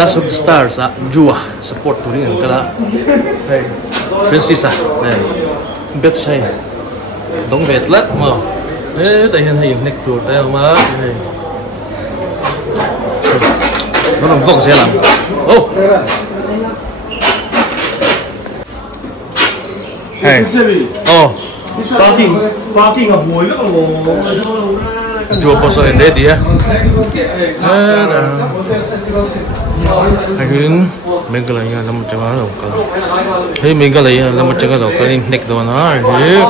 Clash of the Stars jua support tu ni kala Francis bet sai dong bet lat ma tại hiện hay neck tour tại mà nó làm vòng xe làm hey parking ở muối nó chùa bao giờ đến đi á hướng mình cái này là một trong đó rồi thế mình cái này là một trong đó cái neck đó nó thế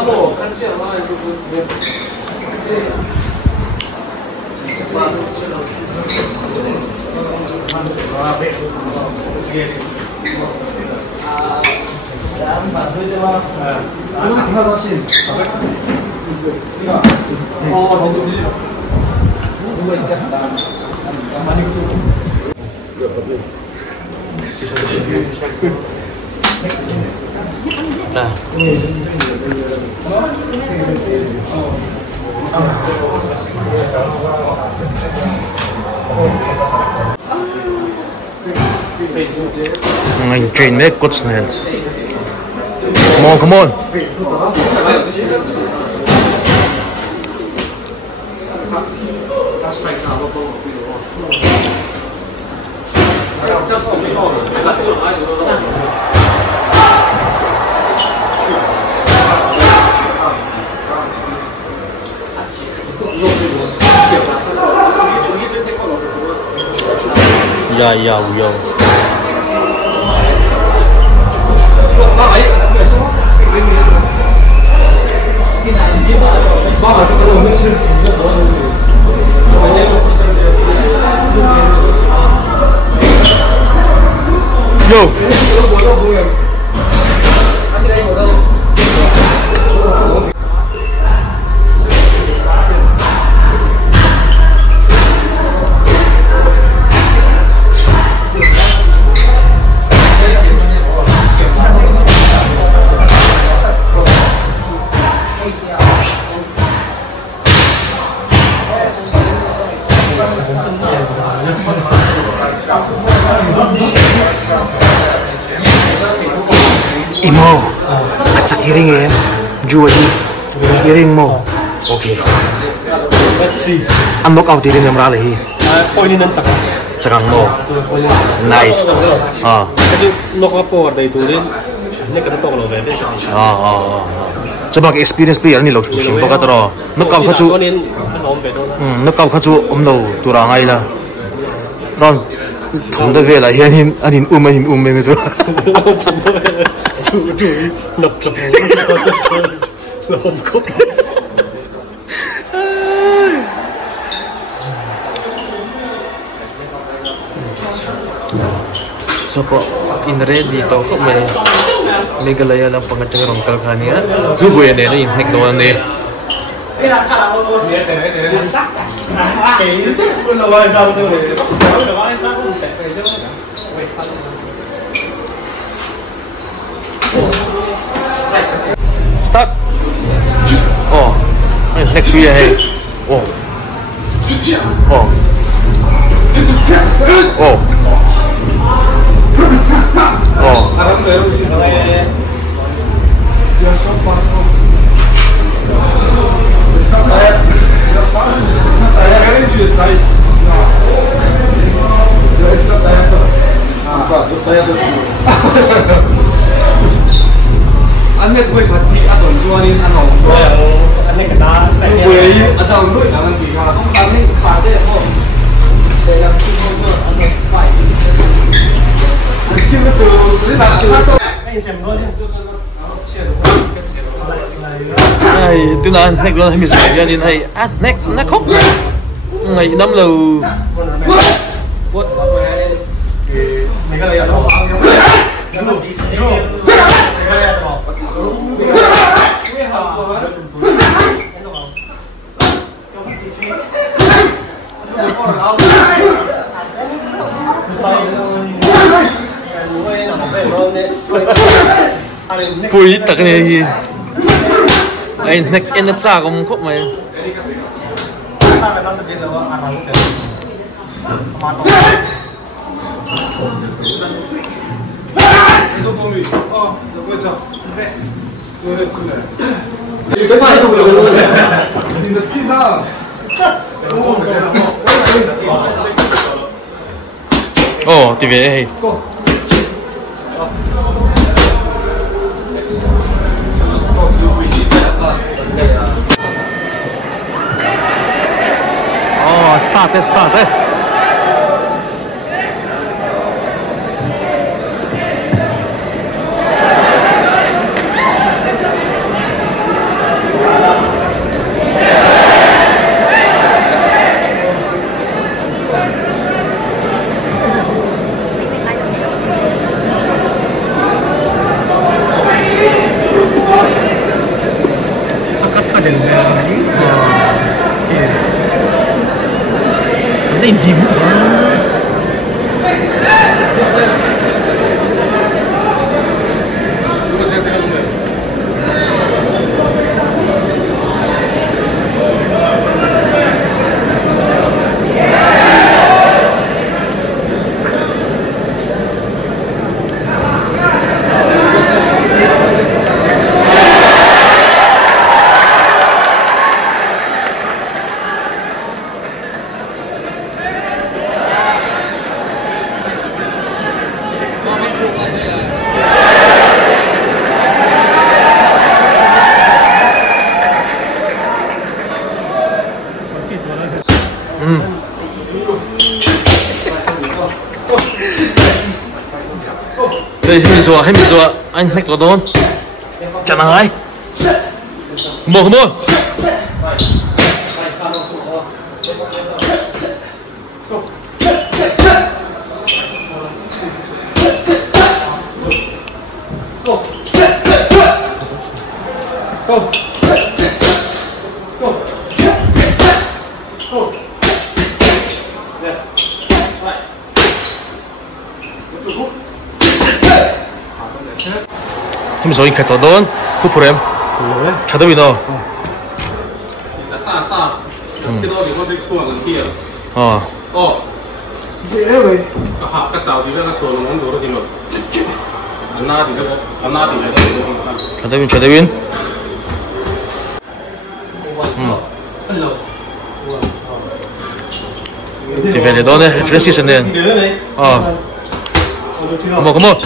anh train mấy coach này come on Yo. Imo, acak iring ya, jual iring mo, oke. Let's see. Ambok out iring yang meralih. Poinin ng cakang mo, nice. Kasi loka po ada itu rin, ini kena tolong loh bebe. Coba experience player ni lo, sing baka tero. Nakau kacu, nakau kacu omno turangai lah. Ron, tunda vela, yanin anin itu. So po, inre dito ko may galaya ng pangatang rongkal kanya. Lubo yan yung hik doon ni. Start. Oh, next year hey. Oh. Aneh gue pasti atau jualin atau aneh kena gue atau lu jangan bilang kamu aneh pada kok saya cuma aneh fight meski betul atau Ay, itu na nek lo hamis yan in ay nek nakok ngay nam lo Pui tak ni ay nek enat sa kom kok may 做公寓哦，我操，有点出来。你的劲大。哦，对面。哦，start。Ini di Đây, hình rùa, anh hãy có đón. Chả năng ai. Một. Hình rùa anh khai tỏ đón. Cúp phù em. Chả đâu bị đâu. dễ vậy. Các cháu thì nó sổ nó muốn rồi thì nó Anh na thì lại Chả đâu bin. Thì về để đón đây, fresh season đây. Come on.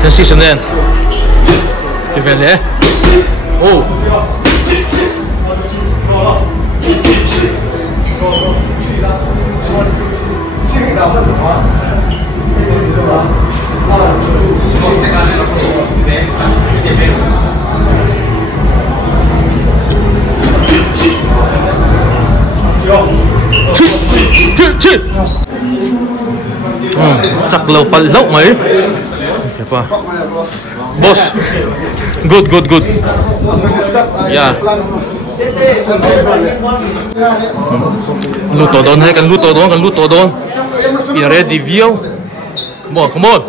Transition then. Defend there. Oh. Chắc lâu phải lốc mấy. Siapa? Bos. Good. Ya. Lu todon hai kan lu todon. Be ready view. Come on.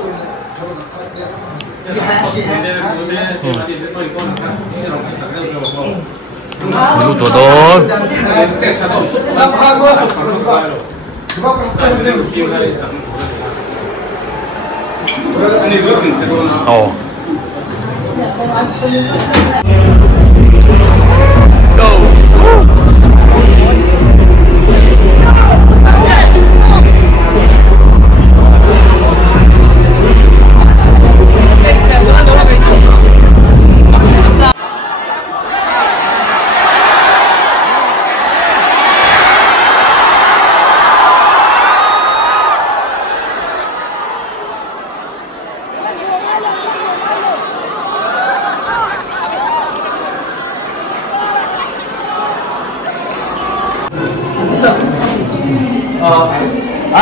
Lu todon. Oh. Go.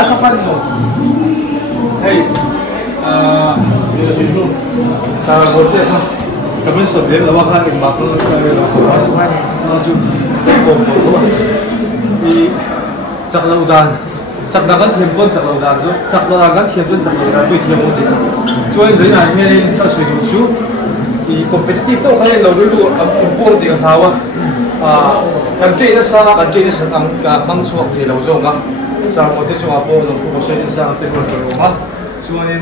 Kapan mo? Hey, sa bote ha. Kami sobrang lawakan ng makro sa pasukan. I Chaklaudan. Chaklagan tempon Chaklaudan. Chaklagan tempon Chaklaudan. Wait, tempon. Join the night meeting. That's what you shoot. thì competitive đâu hay lâu rồi luôn import thì tháo kan train sa tang ka bang suak thì lâu rồi ngah sa mo te suak po no ko se sa te ko ro ma suanin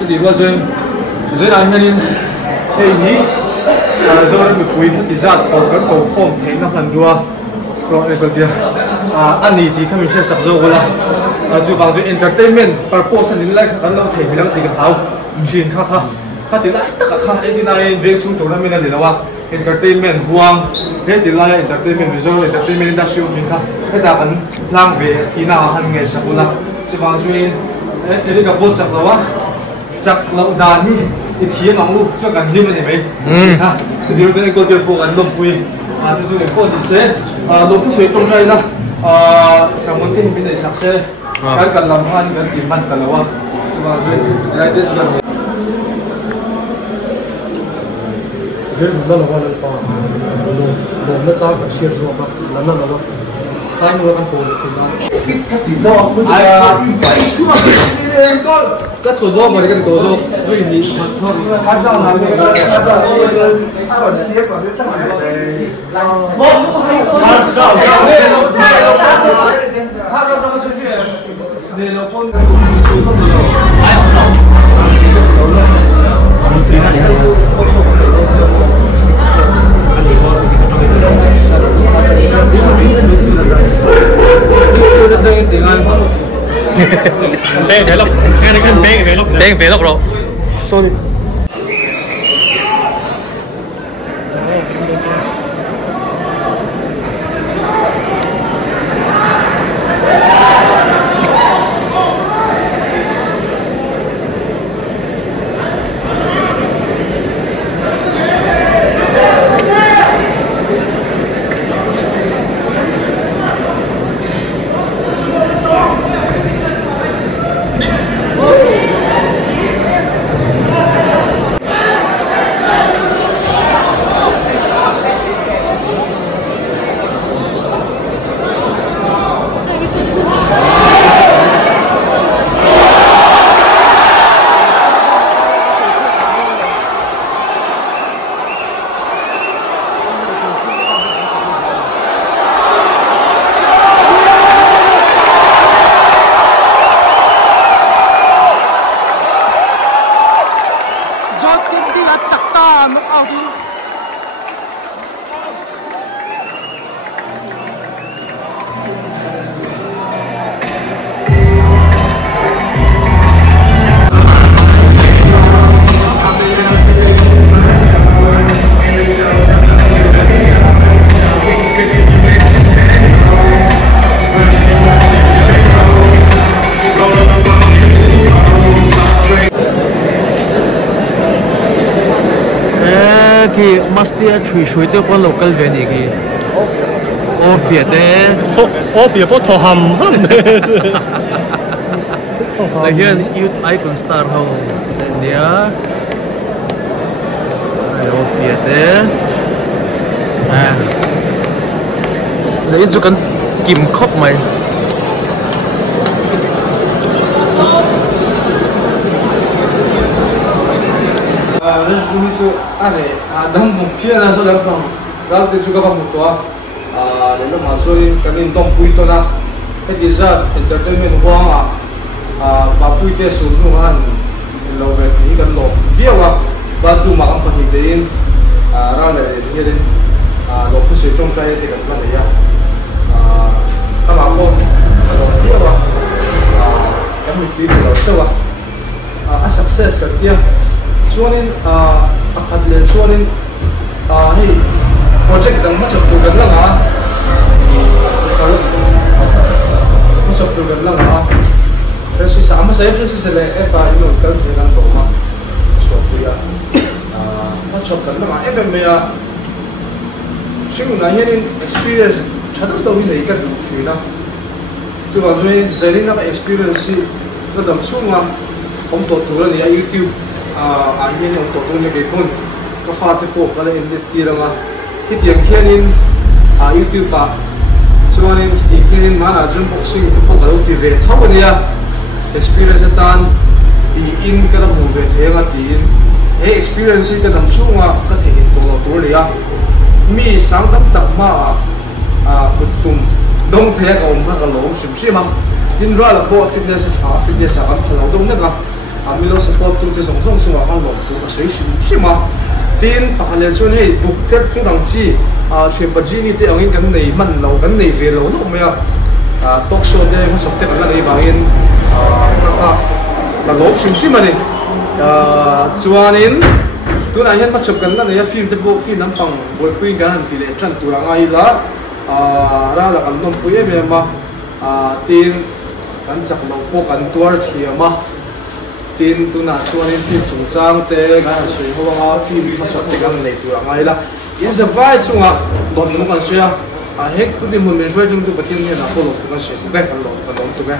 chu di wa jen zen an hanin hey ni zor mi pui thì za ko kan ko khom the na han ruwa ro e ko tia ani ti khami se sak zo gola chu bang chu entertainment purpose ni lai kan lo the bilang ti ka thau machine kha ti lai tak kha e ti na in ve chung tournament ni lawa entertainment huang he ti lai entertainment visual entertainment industry of kha he ta kan lang ve ti na han nge sakula chu bang chu in e ka bot chak lawa chak lo dan hi i thiam ang lu chu kan him ni mai ha ti dio chen ko tir po kan lom pui chu chu ko ti se lo tu se trong lai la samon ti min sak se kan lam han kan ti man ka lawa chu bang chu lai te chu Jadi mana orang nampak, orang nak cakap share semua, mana mana, saya mula kan pun kita. Kita pun ada ibai semua. Kat kozo, mereka kozo, ini ada nama ada. Beng velok bro. Sorry. Ki mastia chui chui tu pun local venue ki. Ofia deh. Ofia pun toham. Lagian youth icon star how dia. Ofia deh. Jadi itu kan Kim Kop mai. Resolusi ane adam mungkin ada soal pun kalau tu juga pun mutua lalu masuk kami dong puito na edizat entertainment huang bapu itu suruhan lalu ini kan lo dia wah batu makam penhitin rale dia ni lo tu sejong saya tidak mana ya kalau aku dia wah kami pilih lo sewa sukses kerja suanin akadle suanin hey project dang masuk program lang masuk program lang versi sama saya versi sele FA itu kan sedang bawa suatu ya masuk kan lang memang sungguh nahyanin experience cadang tahu ini ikan suina coba tu jadi nama experience si kadang semua om tuturan ya YouTube akhirnya untuk tuh nih pun kafat itu kalau ini tirama kita yang kianin YouTube pak cuman ini kianin mana jam boxing itu kalau TV tahu dia experience tan di in kalau mau bertemu tin he experience cái nằm xuống cái thể hiện tổ lìa mi sáng tâm tập mà bút tum đông thế cái ông cái lỗ sim sim mà tin ra là bộ fitness ăn thằng lỗ đông nhất là mi lo support tu cái song song xuống ăn lỗ tu cái sấy sim sim mà tin phải là cho nên bút chất chú đăng chi chuyện bật gì thì ông ấy cái này mình lâu cái này về lâu nó không phải talk show đây nó sắp tới cái này bằng in cái lỗ sim sim mà này chuan in tu na hian ma chụp kan na ne film te bo film nam pang boy queen kan ti le chan tu la ngai la ra la kan nom pu e ma tin kan chak lo po kan tuar thiama tin tu na chuan in film chung chang te ga sui ho film ma chụp te kan nei tu la ngai la is a vai chunga don nu kan sia hek tu di mun me joi ding tu patin ne na ko lo kan se tu kan lo tu be